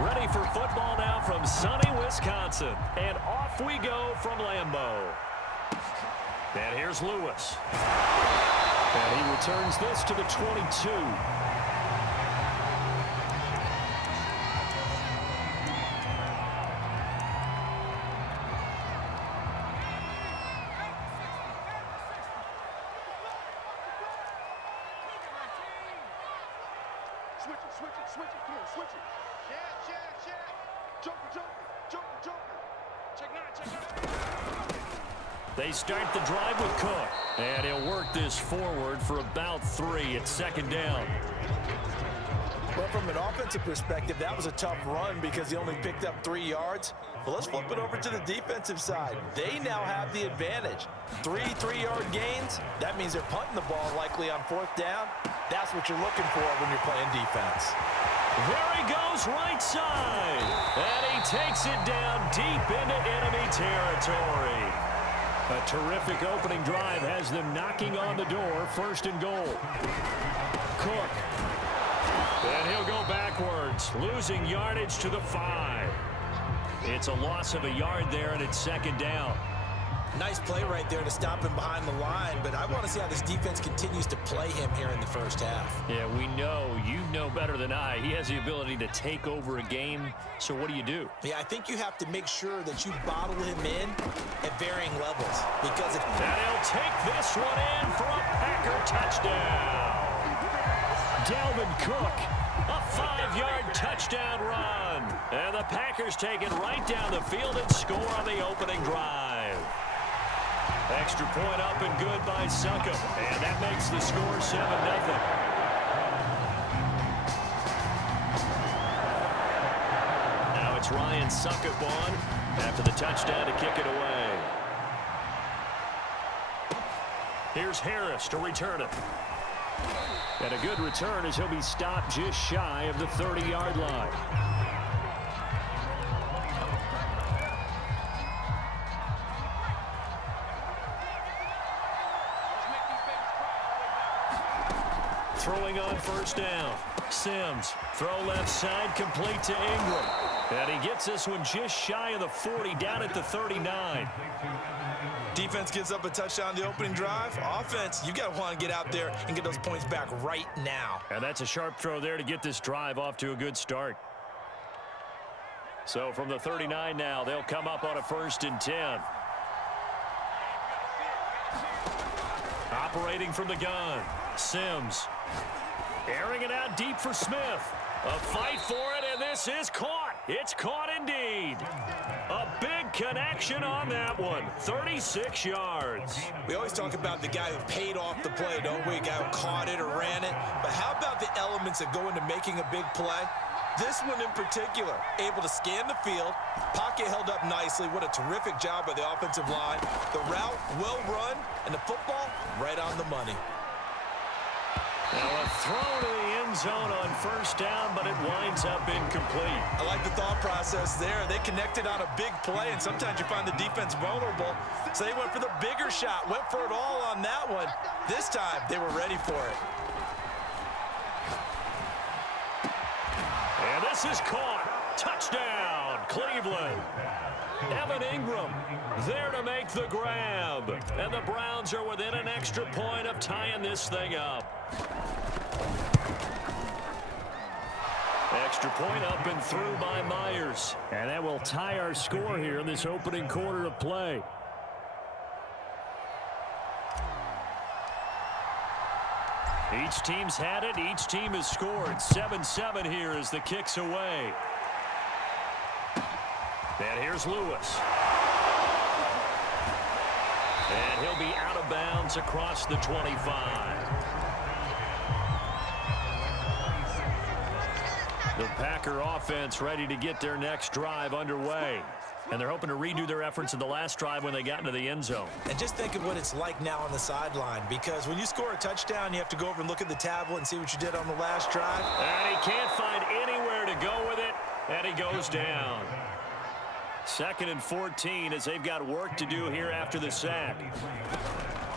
Ready for football now from sunny Wisconsin. And off we go from Lambeau. And here's Lewis. And he returns this to the 22. Switch it, come on, switch it. Check. Joker. Check 9. They start the drive with Cook. And he'll work this forward for about 3. It's second down. Well, from an offensive perspective, that was a tough run because he only picked up 3 yards. But let's flip it over to the defensive side. They now have the advantage. 3 3-yard gains. That means they're punting the ball likely on 4th down. That's what you're looking for when you're playing defense. There he goes right side. And he takes it down deep into enemy territory. A terrific opening drive has them knocking on the door. 1st and goal. Cook. And he'll go backwards, losing yardage to the 5. It's a loss of a yard there, and it's 2nd down. Nice play right there to stop him behind the line, but I want to see how this defense continues to play him here in the first half. Yeah, we know. You know better than I. He has the ability to take over a game, so what do? Yeah, I think you have to make sure that you bottle him in at varying levels, because if... And he'll take this one in for a Packer touchdown. Dalvin Cook, a 5-yard touchdown run. And the Packers take it right down the field and score on the opening drive. Extra point up and good by Succop. And that makes the score 7-0. Now it's Ryan Succop on after the touchdown to kick it away. Here's Harris to return it. And a good return as he'll be stopped just shy of the 30-yard line. Throwing on 1st down. Sims, throw left side, complete to Ingram. And he gets this one just shy of the 40, down at the 39. Defense gives up a touchdown the opening drive. Offense, you got to want to get out there and get those points back right now. And that's a sharp throw there to get this drive off to a good start. So from the 39 now, they'll come up on a 1st and 10. Operating from the gun, Sims. Airing it out deep for Smith. A fight for it, and this is caught. It's caught indeed. A big connection on that one. 36 yards. We always talk about the guy who paid off the play, don't we? A guy who caught it or ran it. But how about the elements that go into making a big play? This one in particular, able to scan the field. Pocket held up nicely. What a terrific job by the offensive line. The route well run, and the football right on the money. Now a throw to the end zone on 1st down, but it winds up incomplete. I like the thought process there. They connected on a big play, and sometimes you find the defense vulnerable. So they went for the bigger shot, went for it all on that one. This time, they were ready for it. And this is caught. Touchdown, Cleveland. Evan Ingram there to make the grab. And the Browns are within an extra point of tying this thing up. Extra point up and through by Myers. And that will tie our score here in this opening quarter of play. Each team's had it. Each team has scored. 7-7 here as the kick's away. And here's Lewis. And he'll be out of bounds across the 25. The Packer offense ready to get their next drive underway. And they're hoping to redo their efforts in the last drive when they got into the end zone. And just think of what it's like now on the sideline, because when you score a touchdown, you have to go over and look at the tablet and see what you did on the last drive. And he can't find anywhere to go with it, and he goes down. 2nd and 14 as they've got work to do here after the sack.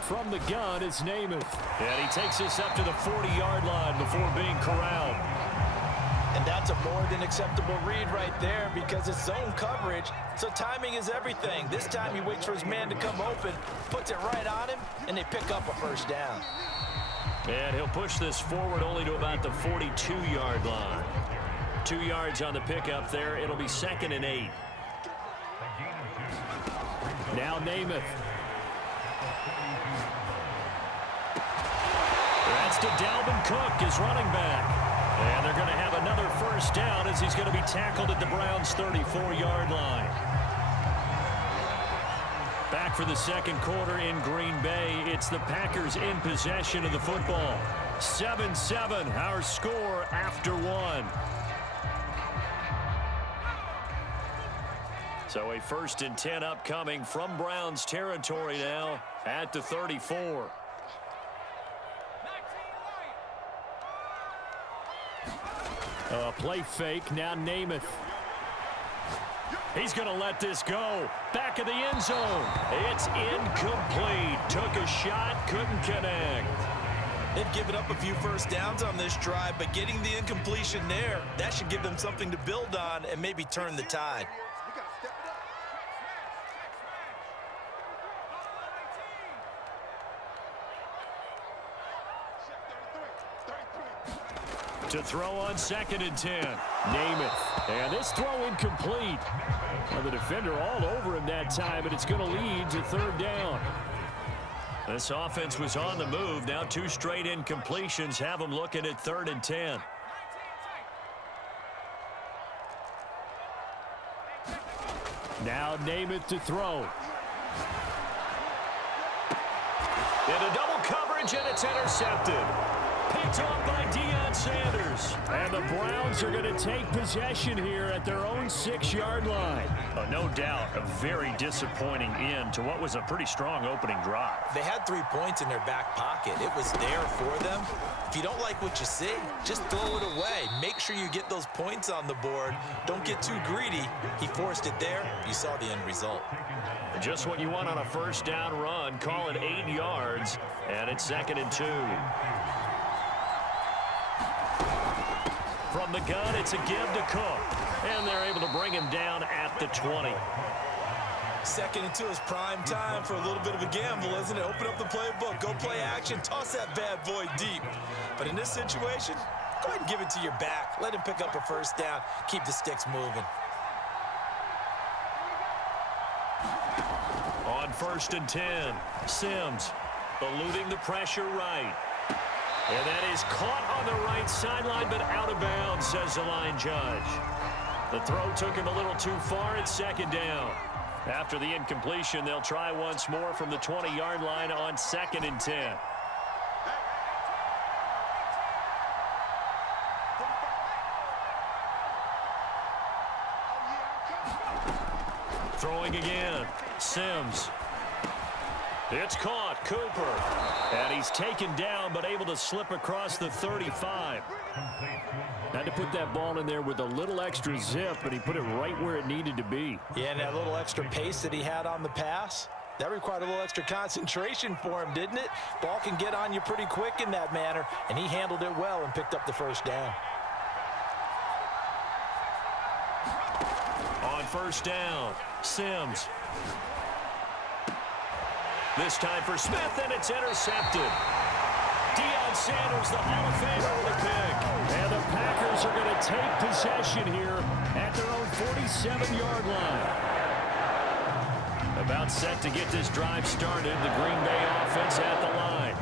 From the gun, it's Namath. And he takes this up to the 40-yard line before being corralled. And That's a more than acceptable read right there because it's zone coverage, so timing is everything. This time he waits for his man to come open, puts it right on him, and they pick up a first down. And he'll push this forward only to about the 42-yard line. 2 yards on the pickup there. It'll be 2nd and 8. Now Namath. That's to Dalvin Cook, his running back. And they're going to have another first down as he's going to be tackled at the Browns' 34-yard line. Back for the second quarter in Green Bay. It's the Packers in possession of the football. 7-7, our score after 1. So a 1st and 10 upcoming from Browns territory now at the 34. Play fake, now Namath. He's going to let this go. Back of the end zone. It's incomplete. Took a shot, couldn't connect. They've given up a few first downs on this drive, but getting the incompletion there, that should give them something to build on and maybe turn the tide. To throw on 2nd and 10. Namath. And this throw incomplete. Well, the defender all over him that time, but it's going to lead to 3rd down. This offense was on the move. Now 2 straight incompletions have them looking at 3rd and 10. Now Namath to throw. Into double coverage, and it's intercepted. Picked off by Deion Sanders. And the Browns are going to take possession here at their own 6-yard line. No doubt a very disappointing end to what was a pretty strong opening drive. They had 3 points in their back pocket. It was there for them. If you don't like what you see, just throw it away. Make sure you get those points on the board. Don't get too greedy. He forced it there. You saw the end result. Just what you want on a first down run. Call it 8 yards, and it's 2nd and 2. From the gun, it's a give to Cook. And they're able to bring him down at the 20. 2nd and 2 is prime time for a little bit of a gamble, isn't it? Open up the playbook, go play action, toss that bad boy deep. But in this situation, go ahead and give it to your back. Let him pick up a first down. Keep the sticks moving. On 1st and 10, Sims eluding the pressure right. And that is caught on the right sideline, but out of bounds, says the line judge. The throw took him a little too far. It's 2nd down. After the incompletion, they'll try once more from the 20-yard line on 2nd and 10. Throwing again, Sims. It's caught, Cooper. And he's taken down, but able to slip across the 35. Had to put that ball in there with a little extra zip, but he put it right where it needed to be. Yeah, and that little extra pace that he had on the pass, that required a little extra concentration for him, didn't it? Ball can get on you pretty quick in that manner, and he handled it well and picked up the first down. On 1st down, Sims. This time for Smith, and it's intercepted. Deion Sanders, the Hall of Famer, with a pick. And the Packers are going to take possession here at their own 47-yard line. About set to get this drive started, the Green Bay offense at the line.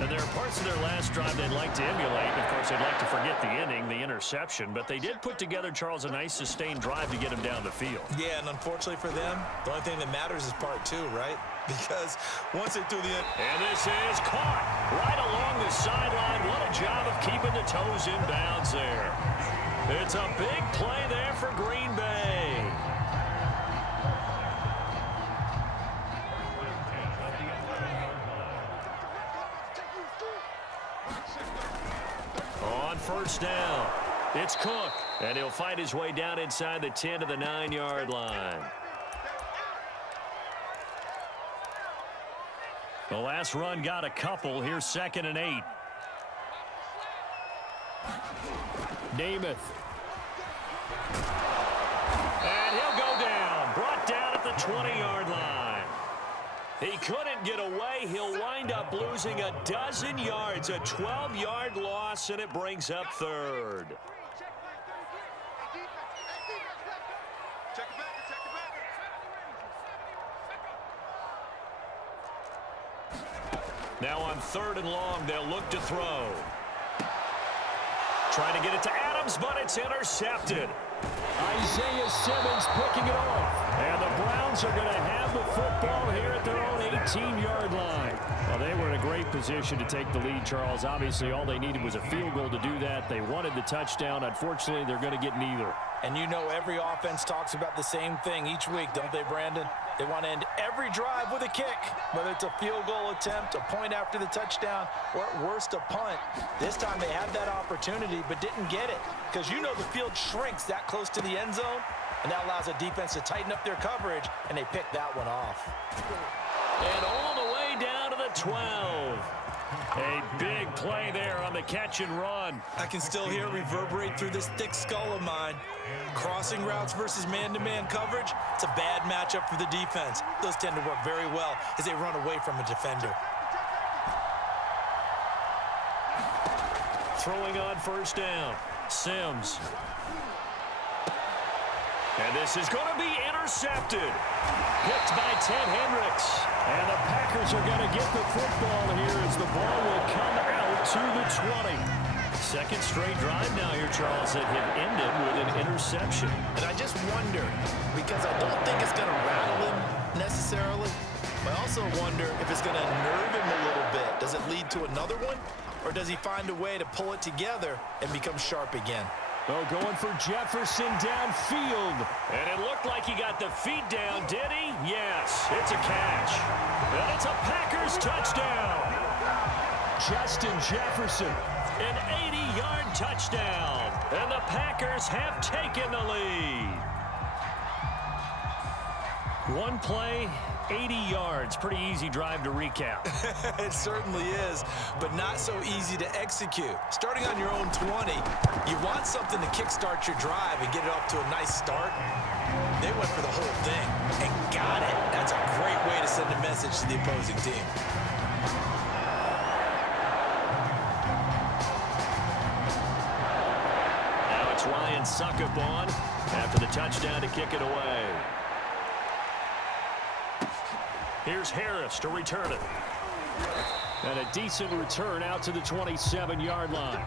And there are parts of their last drive they'd like to emulate. Of course, they'd like to forget the inning, the interception. But they did put together, Charles, a nice sustained drive to get him down the field. Yeah, and unfortunately for them, the only thing that matters is part 2, right? Because once they threw the end. And this is caught right along the sideline. What a job of keeping the toes in bounds there. It's a big play there for Green Bay. On 1st down, it's Cook. And he'll fight his way down inside the 10 to the 9-yard line. The last run got a couple. Here's 2nd and 8. Namath couldn't get away. He'll wind up losing a dozen yards, a 12-yard loss, and it brings up third. Now on 3rd and long, they'll look to throw. Trying to get it to Adams, but it's intercepted. Isaiah Simmons picking it off. And the Browns are going to have the football here at their own 18-yard line. Well, they were in a great position to take the lead, Charles. Obviously, all they needed was a field goal to do that. They wanted the touchdown. Unfortunately, they're going to get neither. And you know every offense talks about the same thing each week, don't they, Brandon? They want to end every drive with a kick, whether it's a field goal attempt, a point after the touchdown, or at worst a punt. This time they had that opportunity but didn't get it because you know the field shrinks that close to the end zone, and that allows a defense to tighten up their coverage, and they picked that one off. And all the way down to the 12. A big play there on the catch and run. I can still hear it reverberate through this thick skull of mine. Crossing routes versus man-to-man coverage, it's a bad matchup for the defense. Those tend to work very well as they run away from a defender. Throwing on 1st down, Sims. And this is going to be intercepted. Picked by Ted Hendricks. And the Packers are going to get the football here as the ball will come out to the 20. Second straight drive now here, Charles, that have ended with an interception. And I just wonder, because I don't think it's going to rattle him necessarily, but I also wonder if it's going to nerve him a little bit. Does it lead to another one? Or does he find a way to pull it together and become sharp again? Oh, going for Jefferson downfield. And it looked like he got the feet down, did he? Yes, it's a catch. And it's a Packers touchdown. Justin Jefferson, an 80-yard touchdown. And the Packers have taken the lead. One play, 80 yards. Pretty easy drive to recap. It certainly is, but not so easy to execute. Starting on your own 20, you want something to kickstart your drive and get it off to a nice start. They went for the whole thing and got it. That's a great way to send a message to the opposing team. Now it's Ryan Succop on after the touchdown to kick it away. Here's Harris to return it. And a decent return out to the 27-yard line.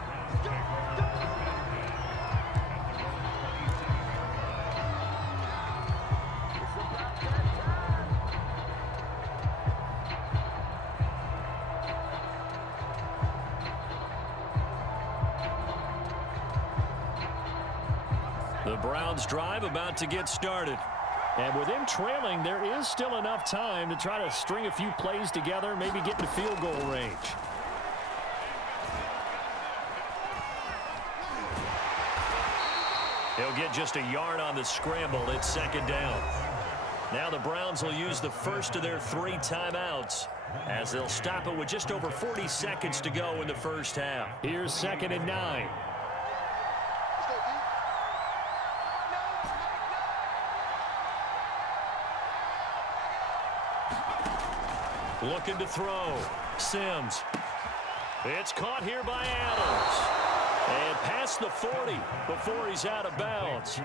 The Browns drive about to get started. And with them trailing, there is still enough time to try to string a few plays together, maybe get into field goal range. He'll get just a yard on the scramble. It's 2nd down. Now the Browns will use the first of their 3 timeouts as they'll stop it with just over 40 seconds to go in the first half. Here's 2nd and 9. Looking to throw. Sims. It's caught here by Adams. And past the 40 before he's out of bounds.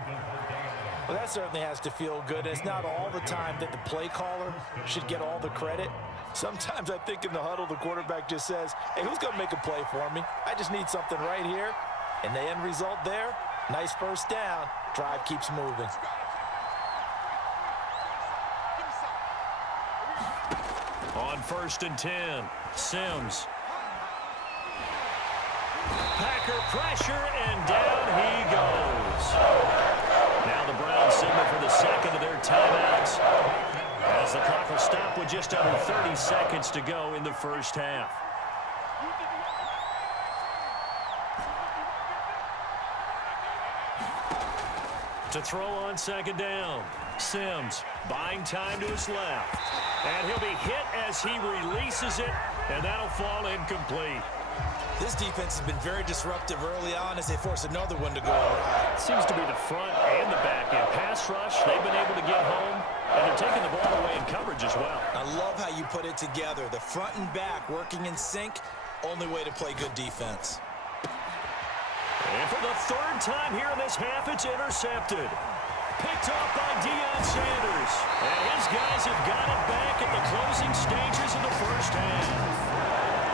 Well, that certainly has to feel good. It's not all the time that the play caller should get all the credit. Sometimes I think in the huddle, the quarterback just says, hey, who's going to make a play for me? I just need something right here. And the end result there, nice first down. Drive keeps moving. On 1st and 10, Sims. Packer pressure, and down he goes. Now the Browns signal for the 2nd of their timeouts as the clock will stop with just under 30 seconds to go in the first half. To throw on 2nd down, Sims buying time to his left. And he'll be hit as he releases it, and that'll fall incomplete. This defense has been very disruptive early on as they force another one to go awry. Seems to be the front and the back end. Pass rush, they've been able to get home. And they're taking the ball away in coverage as well. I love how you put it together. The front and back working in sync, only way to play good defense. And for the third time here in this half, it's intercepted. Picked off by Deion Sanders. And his guys have got it back at the closing stages of the first half.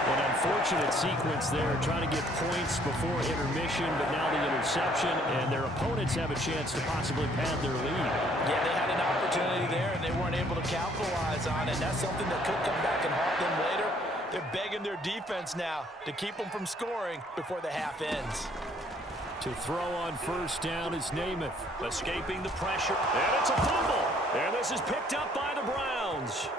An unfortunate sequence there, trying to get points before intermission, but now the interception, and their opponents have a chance to possibly pad their lead. Yeah, they had an opportunity there, and they weren't able to capitalize on it. That's something that could come back and haunt them later. They're begging their defense now to keep them from scoring before the half ends. To throw on first down is Namath, escaping the pressure, and it's a fumble. And this is picked up by the Browns.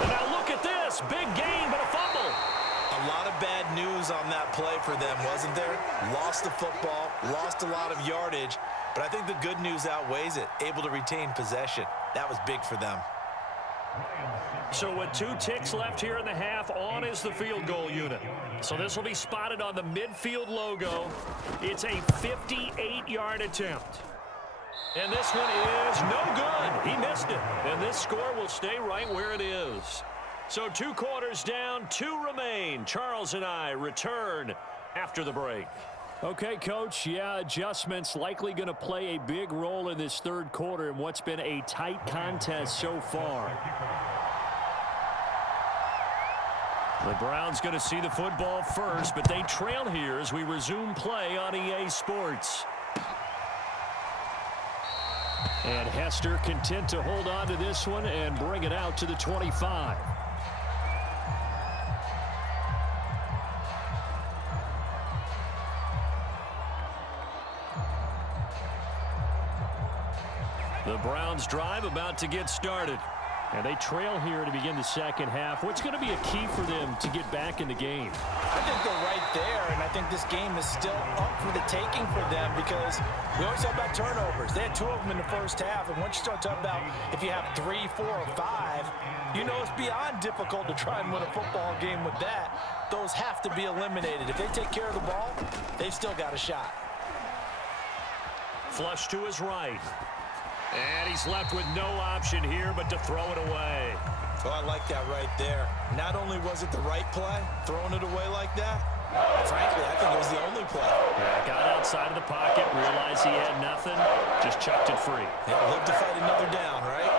And now look at this. Big gain, but a fumble. A lot of bad news on that play for them, wasn't there? Lost the football, lost a lot of yardage, but I think the good news outweighs it. Able to retain possession. That was big for them. So with 2 ticks left here in the half, on is the field goal unit. So this will be spotted on the midfield logo. It's a 58-yard attempt. And this one is no good. He missed it. And this score will stay right where it is. So 2 quarters down, 2 remain. Charles and I return after the break. Okay, Coach, yeah, adjustments likely going to play a big role in this third quarter in what's been a tight contest so far. The Browns going to see the football first, but they trail here as we resume play on EA Sports. And Hester content to hold on to this one and bring it out to the 25. The Browns drive about to get started. And they trail here to begin the second half. What's going to be a key for them to get back in the game? I think they're right there, and I think this game is still up for the taking for them because we always talk about turnovers. They had 2 of them in the first half, and once you start talking about if you have 3, 4, or 5, you know it's beyond difficult to try and win a football game with that. Those have to be eliminated. If they take care of the ball, they've still got a shot. Flush to his right. And he's left with no option here but to throw it away. Oh, I like that right there. Not only was it the right play, throwing it away like that, frankly, I think it was the only play. Yeah, got outside of the pocket, realized he had nothing, just chucked it free. Yeah, live to fight another down, right?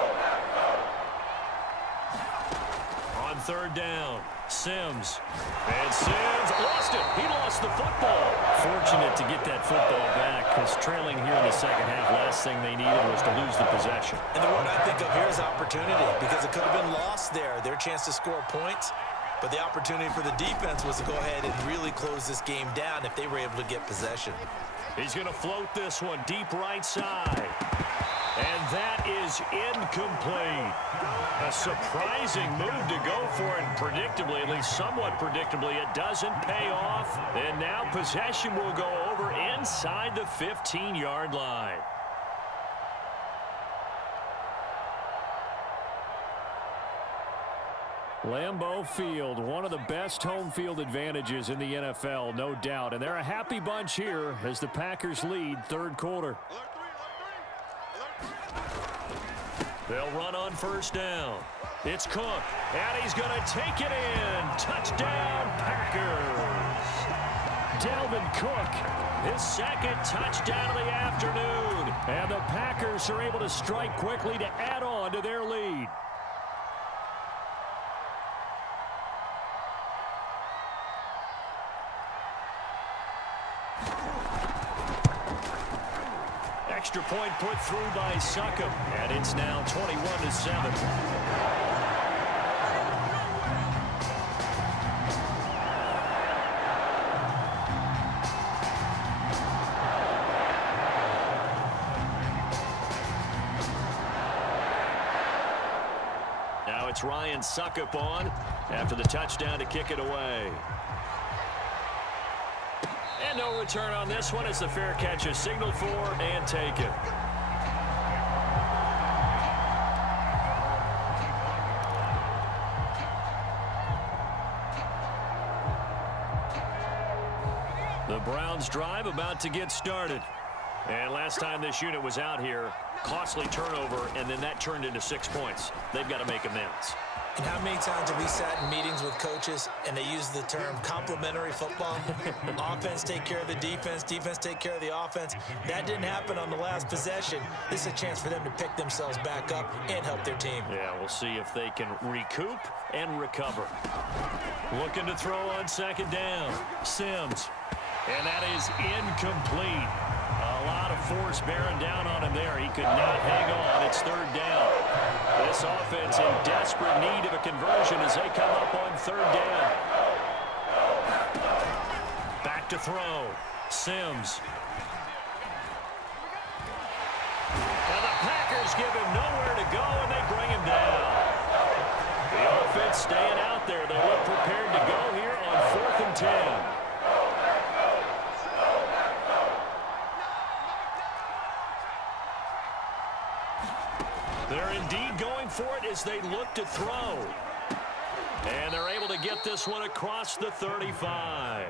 On third down, Sims. And Sims lost it. He lost the football. Fortunate to get that football back because trailing here in the second half, last thing they needed was to lose the possession. And the word I think of here is opportunity because it could have been lost there. Their chance to score points, but the opportunity for the defense was to go ahead and really close this game down if they were able to get possession. He's going to float this one deep right side. And that is incomplete. A surprising move to go for it. Predictably, at least somewhat predictably, it doesn't pay off. And now possession will go over inside the 15-yard line. Lambeau Field, one of the best home field advantages in the NFL, no doubt. And they're a happy bunch here as the Packers lead third quarter. They'll run on first down. It's Cook, and he's going to take it in. Touchdown, Packers. Dalvin Cook, his second touchdown of the afternoon. And the Packers are able to strike quickly to add on to their lead. Extra point put through by Succop, and it's now 21-7. Now it's Ryan Succop on after the touchdown to kick it away. And no return on this one as the fair catch is signaled for and taken. The Browns drive about to get started. And last time this unit was out here, costly turnover, and then that turned into 6 points. They've got to make amends. And how many times have we sat in meetings with coaches and they use the term complementary football? Offense take care of the defense, defense take care of the offense. That didn't happen on the last possession. This is a chance for them to pick themselves back up and help their team. Yeah, we'll see if they can recoup and recover. Looking to throw on second down. Sims. And that is incomplete. A lot of force bearing down on him there. He could not hang on. It's third down. This offense in desperate need of a conversion as they come up on third down. Back to throw. Sims. And the Packers give him nowhere to go, and they bring him down. The offense staying out there. They look prepared to go here on 4th and 10. They're indeed going for it as they look to throw. And they're able to get this one across the 35.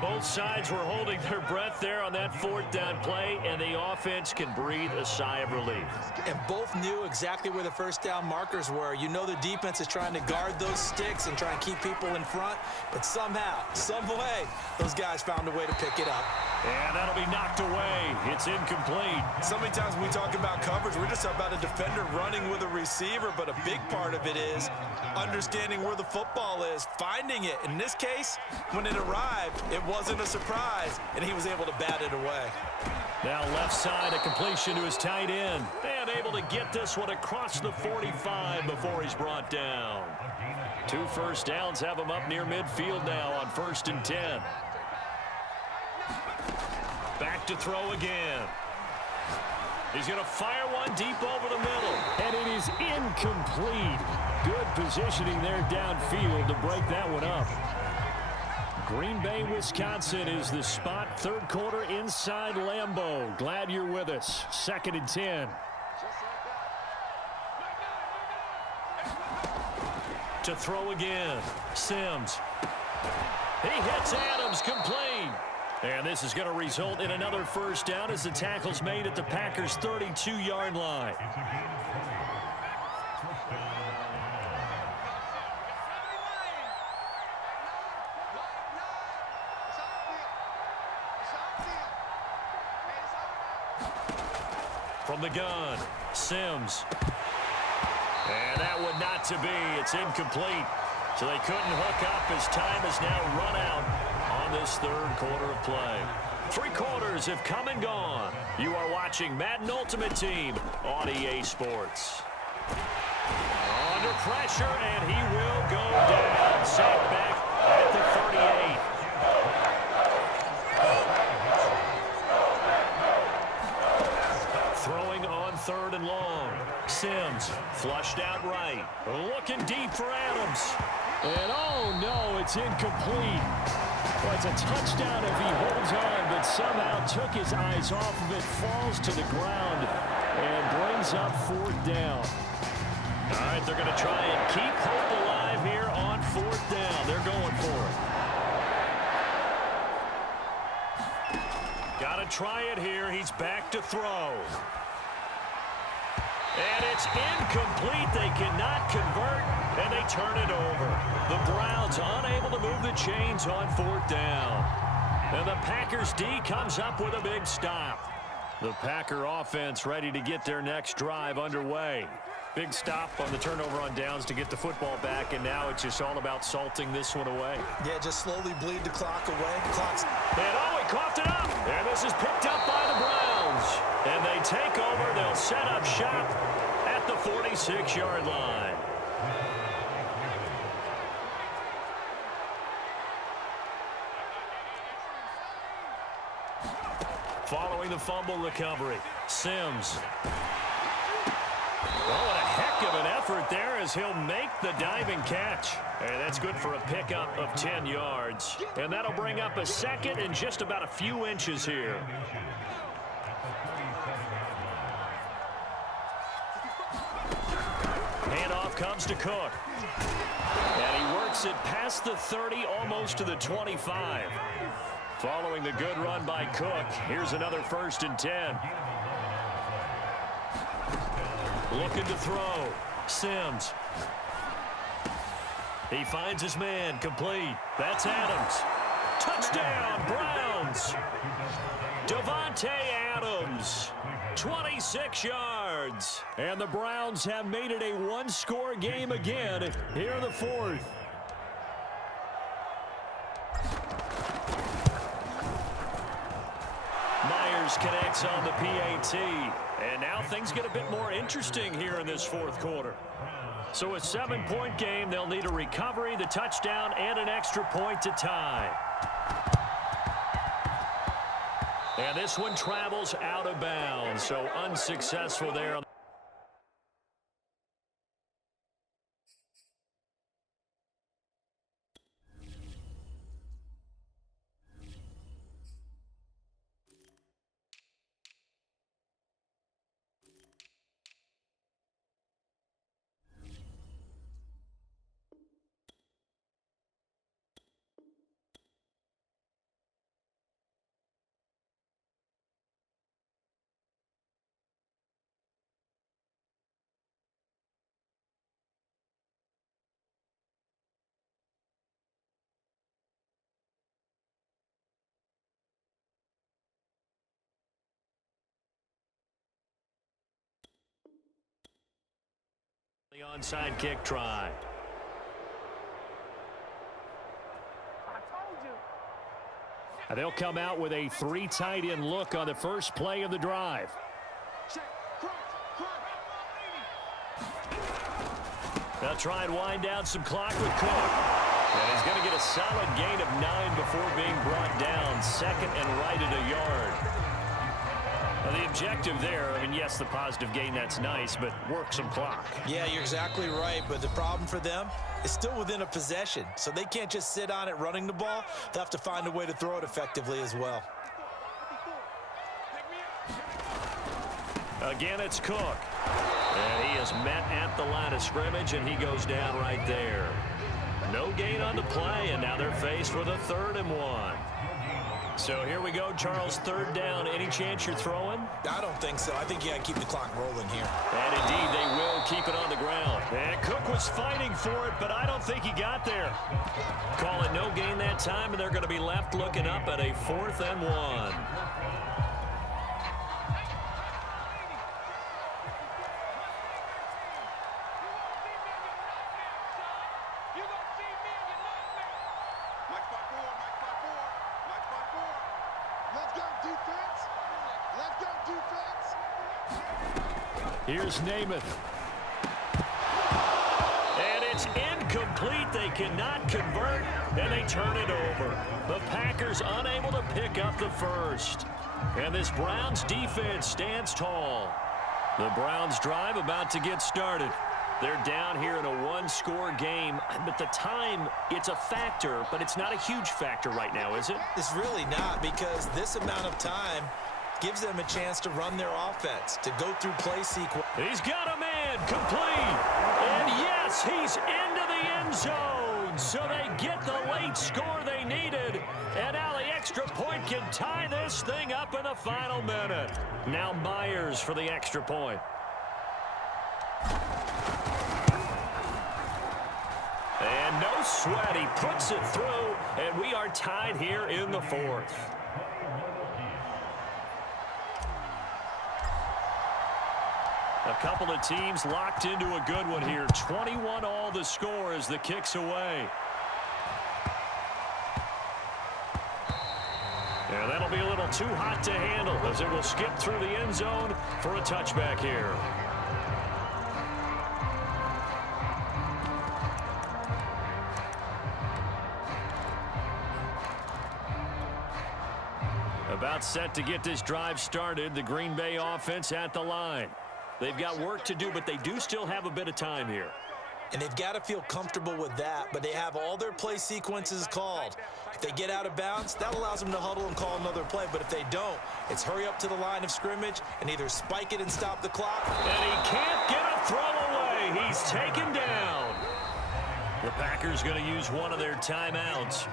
Both sides were holding their breath there on that 4th down play, and the offense can breathe a sigh of relief. And both knew exactly where the first down markers were. You know the defense is trying to guard those sticks and try and keep people in front, but somehow, some way, those guys found a way to pick it up. And that'll be knocked away. It's incomplete. So many times when we talk about coverage, we're just about a defender running with a receiver, but a big part of it is understanding where the football is, finding it. In this case, when it arrived, it wasn't a surprise, and he was able to bat it away. Now left side, a completion to his tight end. And able to get this one across the 45 before he's brought down. 2 first downs have him up near midfield now on 1st and 10. Back to throw again. He's going to fire one deep over the middle. And it is incomplete. Good positioning there downfield to break that one up. Green Bay, Wisconsin is the spot. 3rd quarter inside Lambeau. Glad you're with us. 2nd and 10. To throw again. Sims. He hits Adams, complete. And this is going to result in another first down as the tackle's made at the Packers' 32-yard line. From the gun, Sims. And that one not to be. It's incomplete. So they couldn't hook up as time has now run out on this 3rd quarter of play. 3 quarters have come and gone. You are watching Madden Ultimate Team on EA Sports. Under pressure, and he will go down. Sacked back at the 38. Throwing on 3rd and long. Sims flushed out right. Looking deep for Adams. And oh no, it's incomplete. Well, it's a touchdown if he holds on, but somehow took his eyes off of it, falls to the ground, and brings up 4th down. All right, they're going to try and keep hope alive here on 4th down. They're going for it. Got to try it here. He's back to throw. And it's incomplete. They cannot convert, and they turn it over. The Browns unable to move the chains on 4th down. And the Packers D comes up with a big stop. The Packer offense ready to get their next drive underway. Big stop on the turnover on downs to get the football back, and now it's just all about salting this one away. Yeah, just slowly bleed the clock away. Clock's... And oh, he coughed it up. And this is picked up by the Browns. And they take over. They'll set up shop at the 46-yard line. Following the fumble recovery, Sims. Oh, what a heck of an effort there as he'll make the diving catch. And that's good for a pickup of 10 yards. And that'll bring up a 2nd and just about a few inches here. Handoff comes to Cook. And he works it past the 30, almost to the 25. Following the good run by Cook, here's another 1st and 10. Looking to throw. Sims. He finds his man, complete. That's Adams. Touchdown, Browns. Davante Adams, 26 yards. And the Browns have made it a one-score game again here in the 4th. Myers connects on the PAT. And now things get a bit more interesting here in this 4th quarter. So a 7-point game, they'll need a recovery, the touchdown, and an extra point to tie. And this one travels out of bounds, so unsuccessful there. The onside kick try. They'll come out with a 3 tight end look on the first play of the drive. They'll try and wind down some clock with Cook. And he's going to get a solid gain of 9 before being brought down. 2nd and right at a yard. Well, the objective there, I mean, yes, the positive gain, that's nice, but work some clock. Yeah, you're exactly right, but the problem for them is still within a possession, so they can't just sit on it running the ball. They'll have to find a way to throw it effectively as well. Again, it's Cook. And he is met at the line of scrimmage, and he goes down right there. No gain on the play, and now they're faced with a 3rd and 1. So here we go, Charles, 3rd down. Any chance you're throwing? I don't think so. I think you got to keep the clock rolling here. And indeed, they will keep it on the ground. And Cook was fighting for it, but I don't think he got there. Call it no gain that time, and they're going to be left looking up at a 4th and 1. Here's Namath. And it's incomplete. They cannot convert, and they turn it over. The Packers unable to pick up the first. And this Browns defense stands tall. The Browns drive about to get started. They're down here in a one-score game, but the time, it's a factor, but it's not a huge factor right now, is it? It's really not, because this amount of time gives them a chance to run their offense, to go through play sequence. He's got a man, complete. And yes, he's into the end zone. So they get the late score they needed. And now the extra point can tie this thing up in the final minute. Now Myers for the extra point. And no sweat, he puts it through, and we are tied here in the 4th. A couple of teams locked into a good one here. 21 all the score as the kick's away. And that'll be a little too hot to handle as it will skip through the end zone for a touchback here. About set to get this drive started. The Green Bay offense at the line. They've got work to do, but they do still have a bit of time here. And they've got to feel comfortable with that, but they have all their play sequences called. If they get out of bounds, that allows them to huddle and call another play. But if they don't, it's hurry up to the line of scrimmage and either spike it and stop the clock. And he can't get a throw away. He's taken down. The Packers going to use one of their timeouts.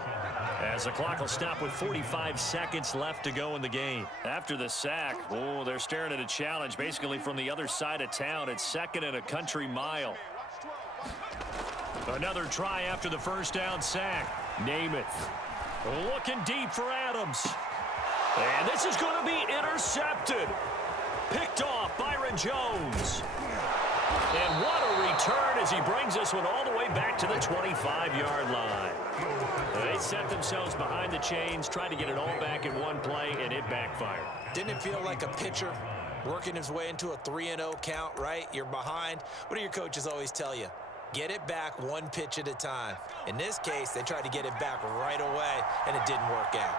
As the clock will stop with 45 seconds left to go in the game. After the sack, oh, they're staring at a challenge basically from the other side of town. It's second and a country mile. Another try after the first down sack. Namath looking deep for Adams. And this is going to be intercepted. Picked off Byron Jones. And what a return as he brings this one all the way back to the 25-yard line. They set themselves behind the chains, tried to get it all back in one play, and it backfired. Didn't it feel like a pitcher working his way into a 3-0 count, right? You're behind. What do your coaches always tell you? Get it back one pitch at a time. In this case, they tried to get it back right away, and it didn't work out.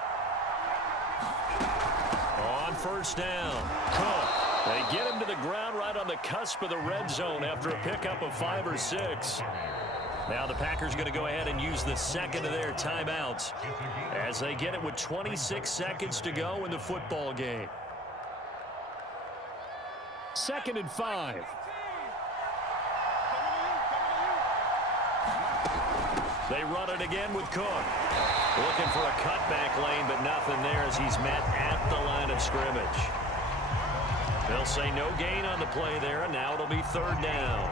On first down, Cook. They get him to the ground right on the cusp of the red zone after a pickup of 5 or 6. Now the Packers are going to go ahead and use the second of their timeouts as they get it with 26 seconds to go in the football game. 2nd and 5. They run it again with Cook. Looking for a cutback lane, but nothing there as he's met at the line of scrimmage. They'll say no gain on the play there, and now it'll be 3rd down.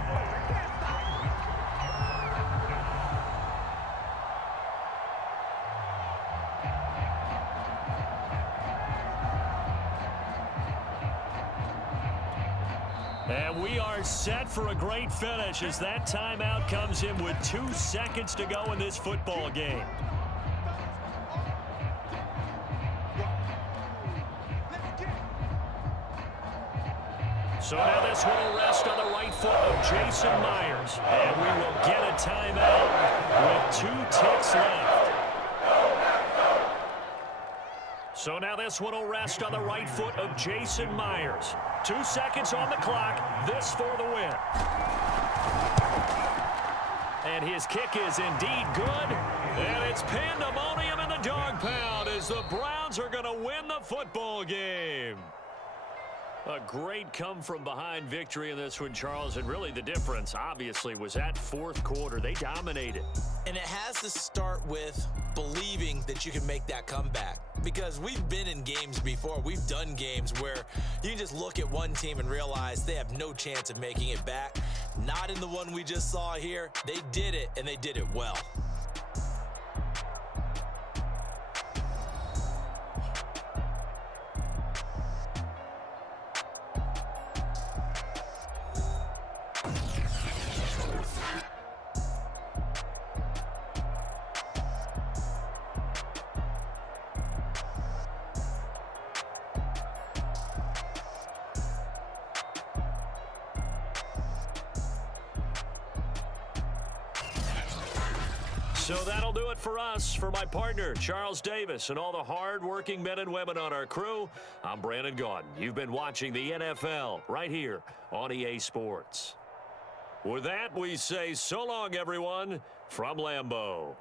And we are set for a great finish as that timeout comes in with 2 seconds to go in this football game. So now this one will rest on the right foot of Jason Myers. And we will get a timeout with 2 ticks left. So now this one will rest on the right foot of Jason Myers. 2 seconds on the clock. This for the win. And his kick is indeed good. And it's pandemonium in the dog pound as the Browns are going to win the football game. A great come-from-behind victory in this one, Charles, and really the difference, obviously, was that 4th quarter. They dominated. And it has to start with believing that you can make that comeback. Because we've been in games before. We've done games where you can just look at one team and realize they have no chance of making it back. Not in the one we just saw here. They did it, and they did it well. So that'll do it for us. For my partner, Charles Davis, and all the hard-working men and women on our crew, I'm Brandon Gaudin. You've been watching the NFL right here on EA Sports. With that, we say so long, everyone, from Lambeau.